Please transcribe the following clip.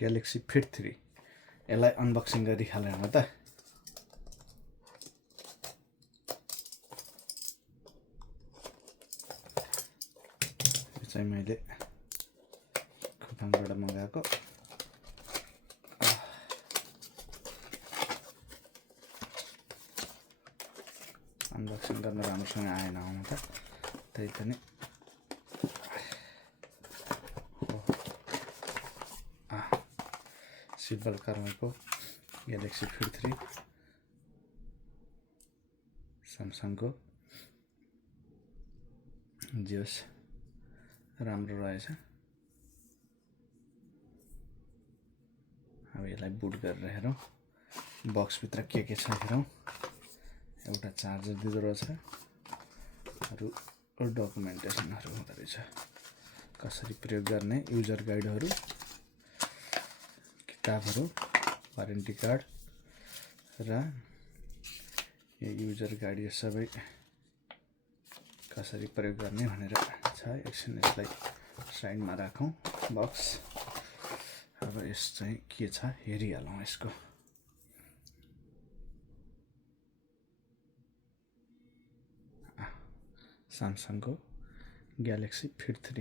Galaxy fit 3 यसलाई unboxing गरिहालेँ हो त। यो चाहिँ मैले खुपाङबाट मगाएको। अनबक्सिङ गर्न राम्रोसँग आएन आउनु त, त्यही पनि सिल्भर कलरको ग्यालेक्सी फिट 3 स्यामसङको। जियोस् राम्रो रहेछ। अब यसलाई बुट गरेर हेरौँ बक्सभित्र के छ हेरौँ। एउटा चार्जर दिँदो रहेछ, अरू डकुमेन्टेसनहरू हुँदो रहेछ, कसरी प्रयोग गर्ने, युजर गाइडहरू, किताबहरू, वारेन्टी कार्ड र यो युजर गाइड। यो सबै कसरी प्रयोग गर्ने भनेर छ। एकछिन यसलाई साइडमा राखौँ बक्स। अब यस चाहिँ के छ हेरिहालौँ। यसको स्यामसङको ग्यालेक्सी फिट 3